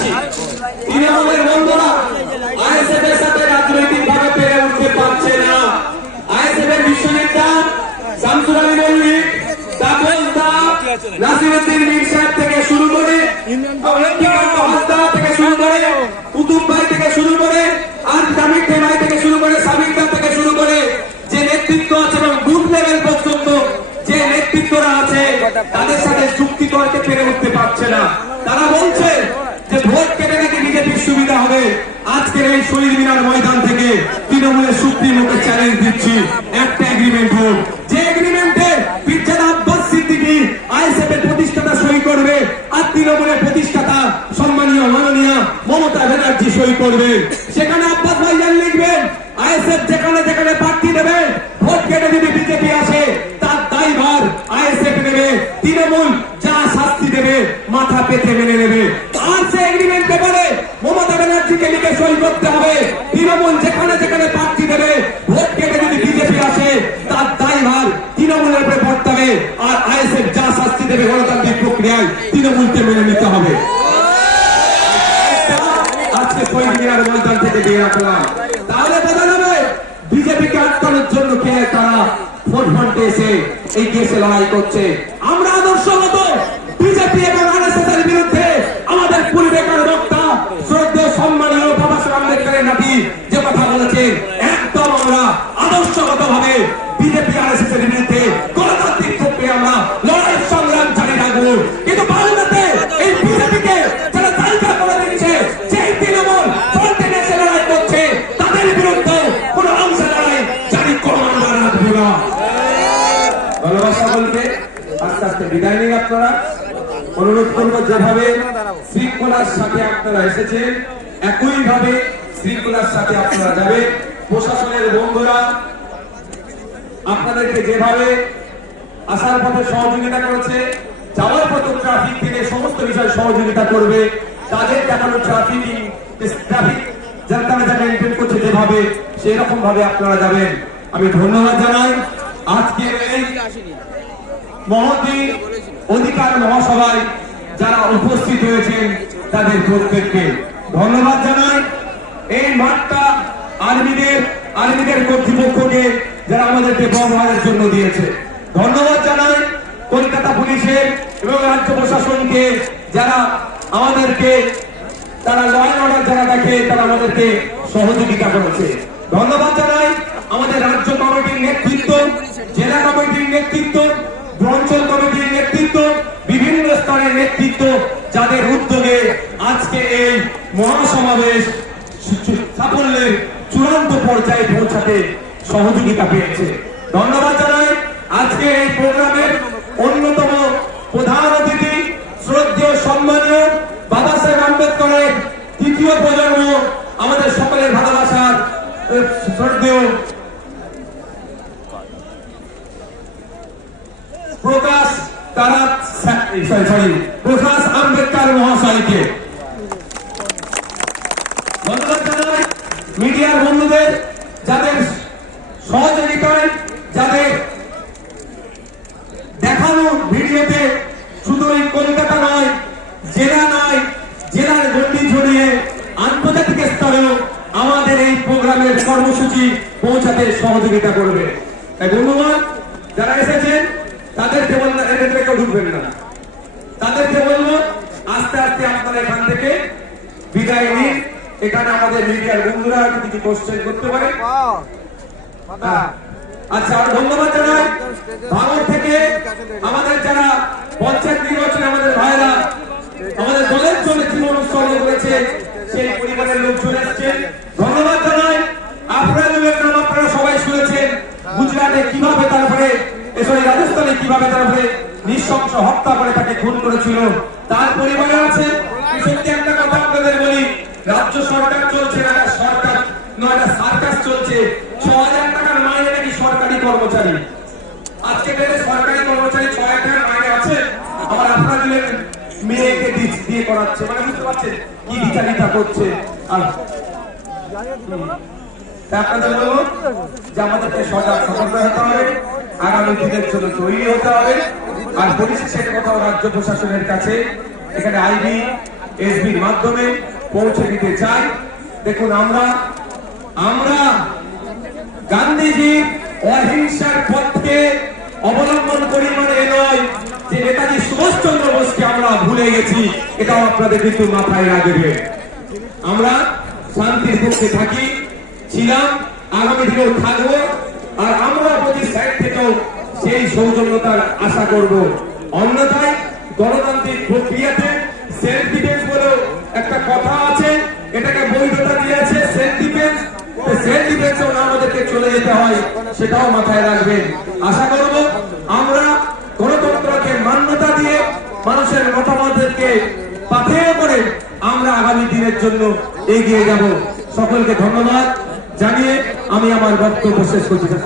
যাচ্ছি। তৃণমূলের বন্ধুরা আইএসএফ এর সাথে রাজনৈতিক ভাবে পেরে উঠতে পারছে না। আইএসএফ এর বিশ্বনেতা শামসুল আলী মল্লিক, তাপস দা, নাসিরউদ্দিন মীর সাহেব থেকে শুরু করে থেকে শুরু করে কুতুব ভাই থেকে শুরু করে আর জামির ভাই থেকে শুরু করে সামির দা থেকে শুরু করে যে নেতৃত্ব আছে এবং বুথ লেভেল পর্যন্ত যে নেতৃত্বরা আছে তাদের সাথে চুক্তি করতে পেরে উঠতে পারছে না। তারা বলছে যে ভোট কেটে নাকি বিজেপির সুবিধা হবে। আজকের এই শহীদ মিনার ময়দান থেকে তৃণমূলের সুপ্রিমোকে চ্যালেঞ্জ দিচ্ছি, একটা এগ্রিমেন্ট হোক, যে এগ্রিমেন্টে পিরজাদা আব্বাস সিদ্দিকী আইএসএফ এর প্রতিষ্ঠাতা সই করবে আর তৃণমূলের প্রতিষ্ঠাতা সম্মানীয় মাননীয় মমতা ব্যানার্জি সই করবে। সেখানে আব্বাস ভাইজান লিখবেন আইএসএফ যেখানে যেখানে প্রার্থী দেবে ভোট কেটে যদি বিজেপি আসে তার দায়ভার আইএসএফ নেবে, তৃণমূল যা শাস্তি দেবে মাথা পেতে মেনে নেবে। আর সে এগ্রিমেন্ট পেপারে মমতা ব্যানার্জিকে লিখে সই করতে হবে তৃণমূল যেখানে যেখানে প্রার্থী দেবে ভোট কেটে যদি বিজেপি আসে তার দায়ভার তৃণমূলের উপরে বর্তাবে আর আইএসএফ যা শাস্তি দেবে গণতান্ত্রিক প্রক্রিয়ায় তৃণমূলকে মেনে নিতে হবে। আজকে শহীদ মিনার ময়দান থেকে দিয়ে রাখলাম, তাহলে বোঝা যাবে বিজেপিকে আটকানোর জন্য কে তারা ভোট ফন্টে এসে এই দেশে লড়াই করছে। আমরা আদর্শগত বিজেপি এবং আরএসএস এর বিরুদ্ধে আমাদের পরিবেকার বক্তা শ্রদ্ধেয় সম্মানীয় বাবা সাহেব আম্বেদকরের নাতি যে কথা বলেছেন, একদম আমরা আদর্শগত ভাবে বিজেপি আরএসএস এর বিরুদ্ধে গণতান্ত্রিক প্রক্রিয়া আমরা লড়াই সংগ্রাম জারি রাখবো। কিন্তু বাংলাতে এই বিজেপিকে যারা তালিকা করে দিচ্ছে যে তৃণমূল ফন্টে এসে লড়াই করছে তাদের বিরুদ্ধে কোন অংশ লড়াই জারি করবো আমরা রাখবো না। ভালোবাসা বলতে আস্তে আস্তে বিদায় নিন। আপনারা অনুরোধ করবো যেভাবে শৃঙ্খলার সাথে আপনারা এসেছেন একইভাবে শৃঙ্খলার সাথে আপনারা যাবেন। প্রশাসনের বন্ধুরা আপনাদেরকে যেভাবে আসার পথে সহযোগিতা করেছে, যাওয়ার পথে ট্রাফিক থেকে সমস্ত বিষয় সহযোগিতা করবে, তাদের দেখানো ট্রাফিক যারা তারা যা মেনটেন করছে যেভাবে সেই রকম ভাবে আপনারা যাবেন। আমি ধন্যবাদ জানাই আজকে এই মহতী অধিকার মহাসভায় যারা উপস্থিত হয়েছেন তাদের প্রত্যেককে ধন্যবাদ জানাই। এই মাঠটা আর্মিদের কর্তৃপক্ষকে যারা আমাদেরকে ব্যবহারের জন্য দিয়েছে ধন্যবাদ জানাই। কলকাতা পুলিশের এবং রাজ্য প্রশাসনকে যারা আমাদেরকে তারা ল অ্যান্ড অর্ডার যারা দেখে তারা আমাদেরকে সহযোগিতা করেছে ধন্যবাদ জানাই। আমাদের রাজ্য কমিটির নেতৃত্ব, জেলা কমিটির নেতৃত্ব, অঞ্চল কমিটির নেতৃত্ব, বিভিন্ন স্তরের নেতৃত্ব যাদের উদ্যোগে আজকে এই মহাসমাবেশ সাফল্যের চূড়ান্ত পর্যায়ে পৌঁছাতে সহযোগিতা পেয়েছে ধন্যবাদ জানাই। আজকে এই প্রোগ্রামের অন্যতম প্রধান অতিথি শ্রদ্ধেয় সম্মানীয় বাবা সাহেব আম্বেদকরের তৃতীয় প্রজন্ম আমাদের সকলের ভালোবাসার শ্রদ্ধেয় প্রকাশ আম্বেদকর মহাশয়কে ধন্যবাদ জানাই। মিডিয়ার বন্ধুদের যাদের সহযোগিতায় যাদের দেখানো ভিডিওতে শুধু এই কলকাতা নয়, জেলা নয়, জেলার গণ্ডি ছড়িয়ে আন্তর্জাতিক স্তরেও আমাদের এই প্রোগ্রামের কর্মসূচি পৌঁছাতে সহযোগিতা করবে। তাই ধন্যবাদ যারা এসেছেন তাদেরকে বলবো এদের কেউ ঢুকবেন না, তাদেরকে বলবো আস্তে আস্তে আপনারা এখান থেকে বিদায় নিন। এখানে আমাদের মিডিয়ার বন্ধুরা কিছু কোশ্চেন করতে পারে। আচ্ছা, ধন্যবাদ জানাই। ভাঙড় থেকে আমাদের যারা পঞ্চায়েত নির্বাচনে আমাদের ভাইরা আমাদের দলের জন্য জীবন উৎসর্গ করেছে সেই পরিবারের লোক চলে আসছেন ধন্যবাদ জানাই। আপনারা সবাই শুনেছেন গুজরাটে কিভাবে তারপরে রাজস্থানে কিভাবে তারপরে নৃশংস হত্যা করে তাকে খুন করেছিল, তার পরিবারে আছে। সত্যি একটা কথা আপনাদের বলি, রাজ্য সরকার চলছে না, সরকার নয়টা সার্কাস চলছে। ৬,০০০ টাকার মাইনে নাকি সরকারি কর্মচারী, আজকে বেড়ে সরকারি কর্মচারী ৬,০০০ টাকার মাইনে আছে। আমার আপনারা দিলেন মেয়েকে দিয়ে করাচ্ছে, মানে বুঝতে পারছেন কি বিচারিতা করছে। আর আপনাদের বলবো যে আমাদেরকে সজাগ সতর্ক হতে হবে, আগামী দিনের জন্য তৈরি হতে হবে। আর পরিশেষে একটা কথা রাজ্য প্রশাসনের কাছে, এখানে আইবি এসবির মাধ্যমে পৌঁছে দিতে চাই। দেখুন আমরা গান্ধীজির অহিংসার পথকে অবলম্বন করি মানে এ নয় যে নেতাজি সুভাষচন্দ্র বোসকে আমরা ভুলে গেছি, এটাও আপনাদের কিন্তু মাথায় রাখবে। আমরা শান্তির পক্ষে থাকি, ছিলাম, আগামী দিনেও থাকবো, আর আমরা প্রতি সাইড থেকেও সেই সৌজন্যতার আশা করব। অন্যথায় গণতান্ত্রিক প্রক্রিয়াতে সেলফ ডিফেন্স বলেও একটা কথা আছে, এটাকে বৈধতা দিয়েছে সেলফ ডিফেন্স। সেলফ ডিফেন্সেও না আমাদেরকে চলে যেতে হয়, সেটাও মাথায় রাখবেন। আশা করব আমরা গণতন্ত্রকে মান্যতা দিয়ে মানুষের মতামতকে পাথেয় করে আমরা আগামী দিনের জন্য এগিয়ে যাব। সকলকে ধন্যবাদ জানিয়ে আমি আমার বক্তব্য শেষ করছি।